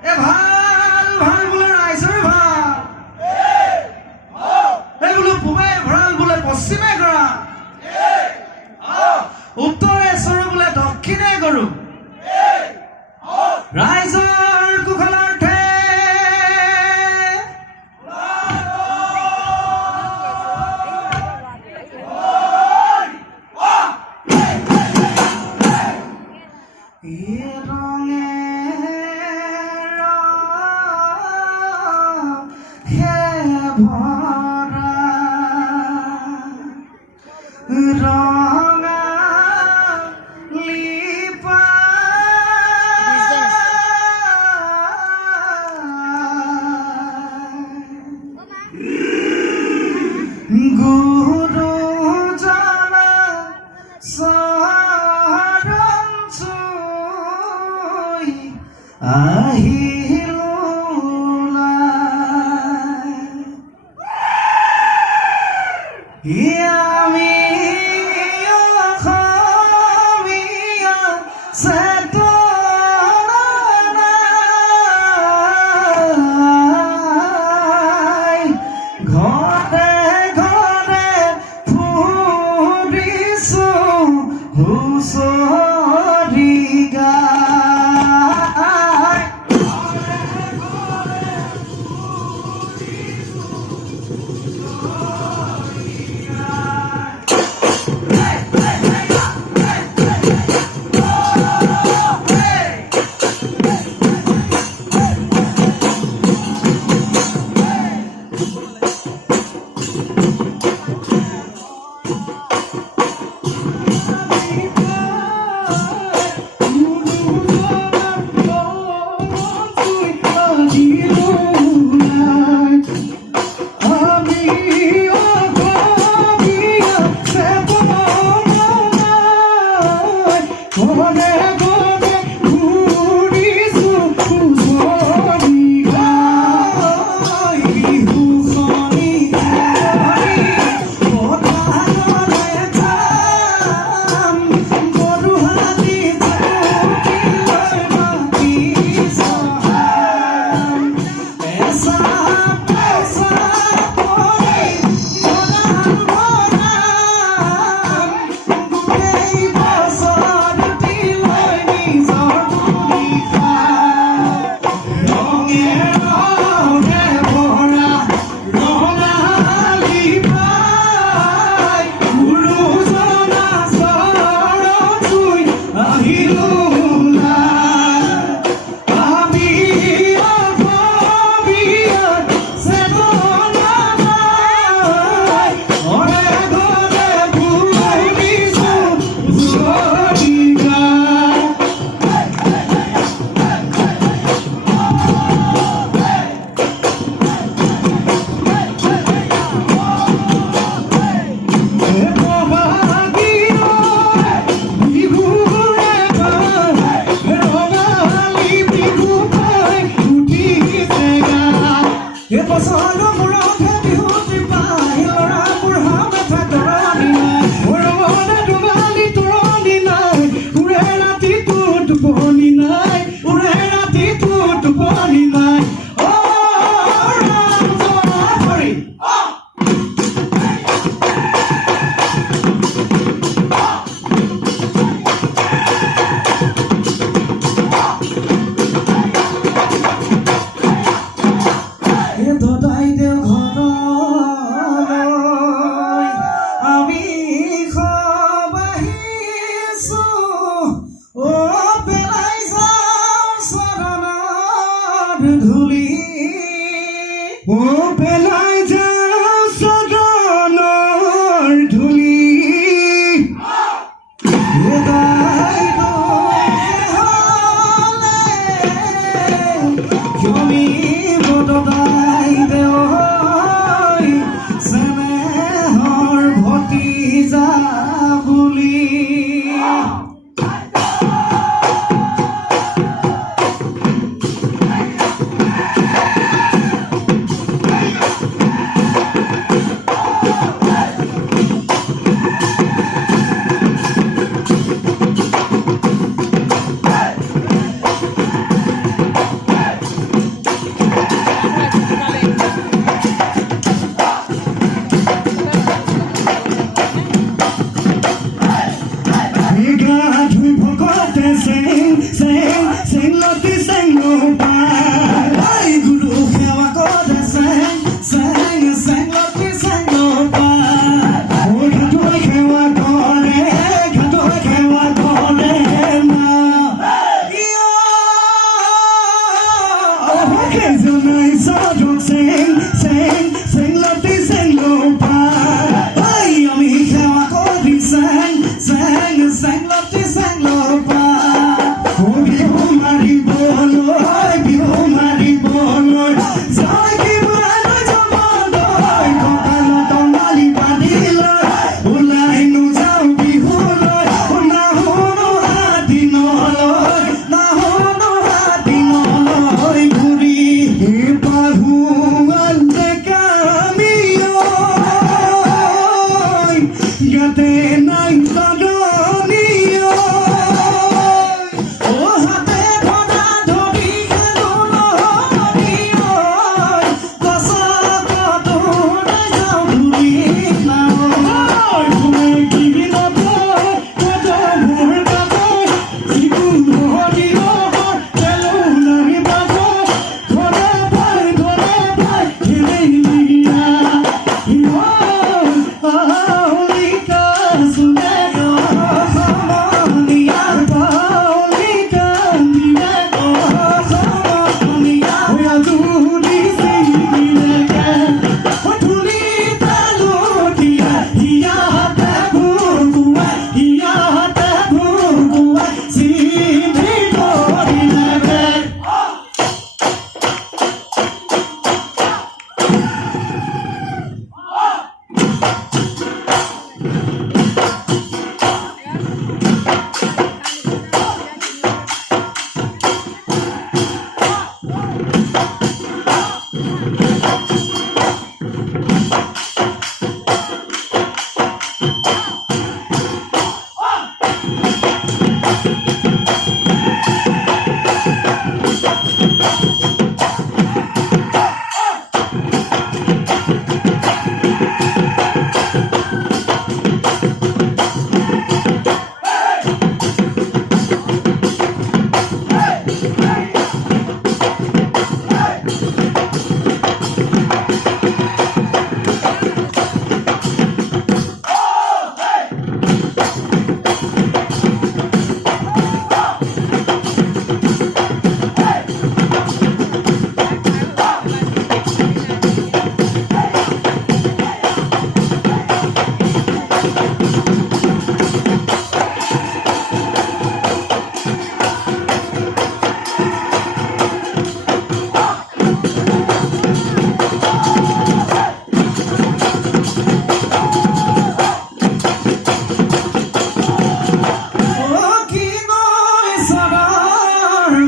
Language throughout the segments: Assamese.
এ ভাল ভাল বোলে ৰাইজৰ ভাল এই বোলো পূবে ভঁৰাল বোলে পশ্চিমে গৰা উত্তৰে চৰু বোলে দক্ষিণে গৰু ৰাইজৰ কুশলাৰ্থে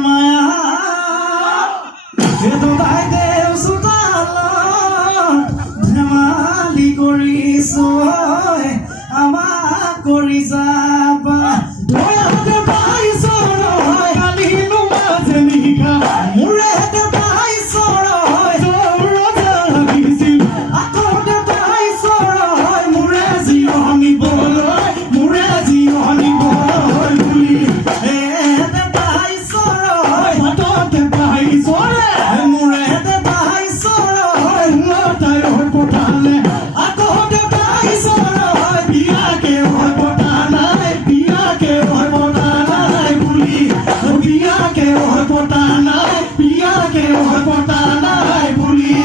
মায়া সেইটো বাইদেউ চোতালত ধেমালি কৰিছো আমাক কৰি যাবা দয়াতে পাইছো নহয় কালি নোমাজে নিশা মোৰেতে পাইছো নহয় তোৰতে লাগিছিল আকৌতে পাইছো নহয় মোৰে জিৰণিবলৈ মোৰে জিৰণিবলৈ বুলি এতে পাইছো নহয় হাততে পাইছো মোৰেতে পাইছো নহয় লতাই হৈ পঠালে আকৌতে পাইছো নহয় বিয়াকে হৈ পঠা নাই বিয়াকে হৈ পঠা নাই বুলি বিয়াকে হৈ পঠা নাই বিয়াকে হৈ পঠা নাই বুলি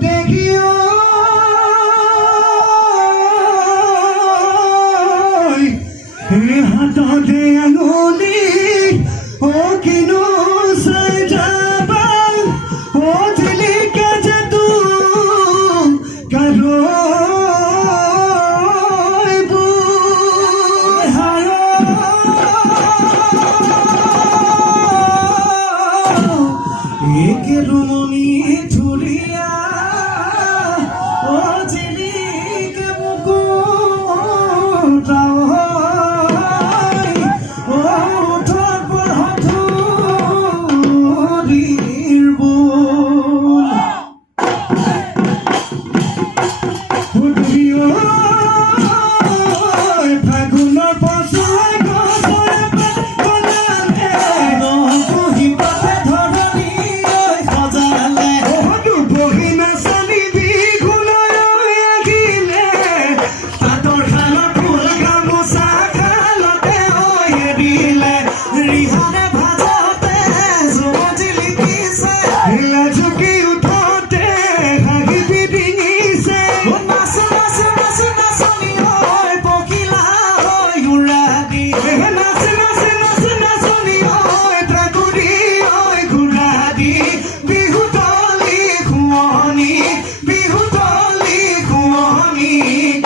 দেখিও হাততে আঙুলি কিনো চাই যাবা জিলিকে যে তোক কাৰো একেৰমণি ধুলিয়া ও জিলিকে মুকুটাও ও উঠোৰ পৰ হথুৰিৰ বুল উঠিও ফাগুনৰ পছুৱাই গছৰে পাত বনালে নপুহি পাতে ধৰণি সজালে দুবহি নাচনি বিহুলৈ আহিলে তাঁতৰ শালত ফুল গামোচা খালতে এৰিলে ৰিহানে ভাজতে জিলিকিছে লাজুকি উঠোতে হাঁহি পিডিঙিছে নাচ নাচ নাচ নাচনি হৈ পখিলা হৈ উৰা দি নাচ নাচ নাচ নাচনি হৈ ত্ৰাকুৰি হৈ ঘূৰা দি বিহু তলি খুৱনি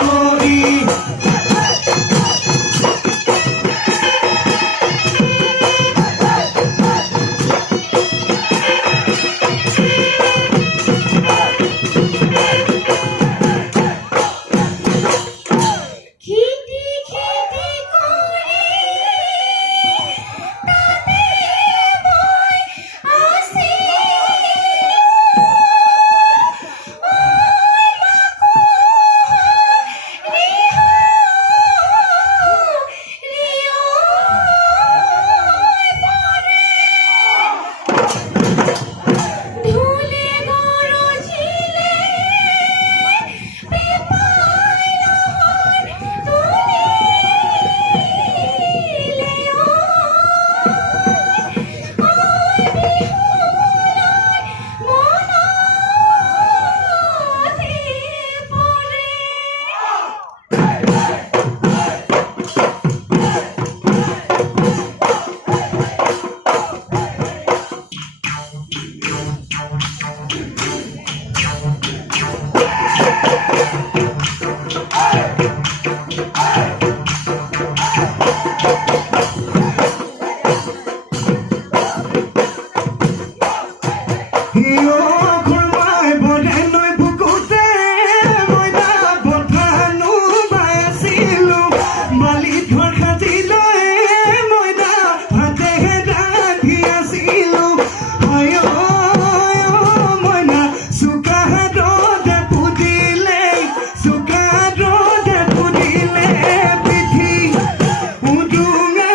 কৰি খেতি খেতি কৰি তাতে মই ধুলে গৰজিলে পেপাই লহৰ তুলিলে ঘৰমাই বনে নৈ বুকুতে মইনা বঠানো বাই আছিলো বালিত ঘৰ সাজিলৈ মইনা ভাতেহে ৰান্ধি আছিলো মইনা চোকা ৰ'দে পুদিলে চোকা ৰ'দে পুদিলে পিঠি উদুঙা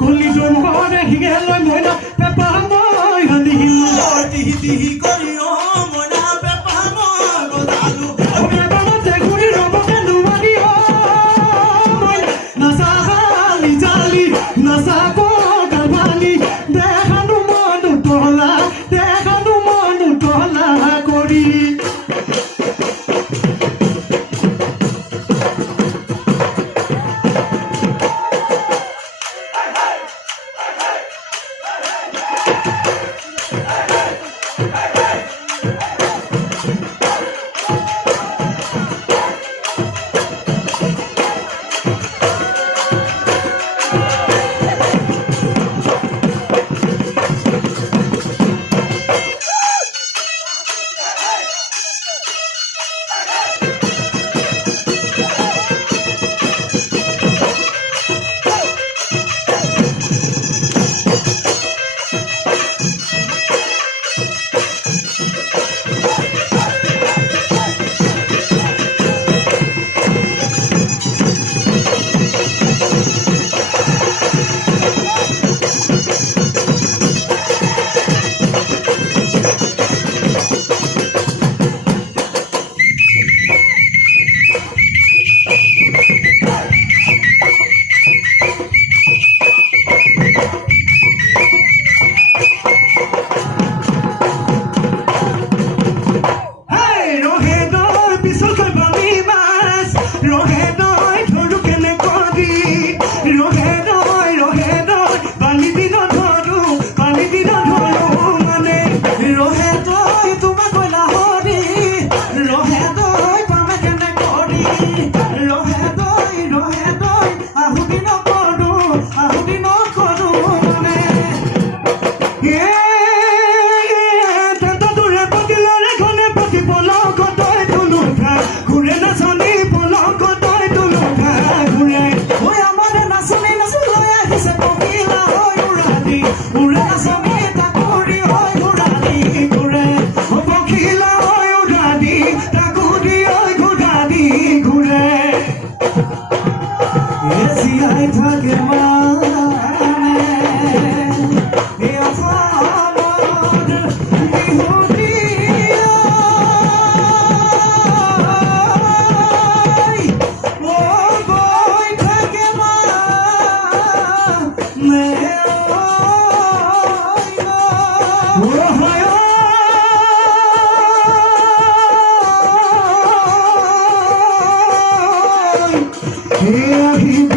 কলিজৰ মৰে হিগেলৈ মইনা পেপা মই হালিলো তিহি তিহি কৰি মইনা পেপা মই বজালো পেপাতে ঘূৰি ৰবকে নোৱাৰি মই নাচা হালি জালি নাচা গালি দেখানো মন উতলা কৰি Here he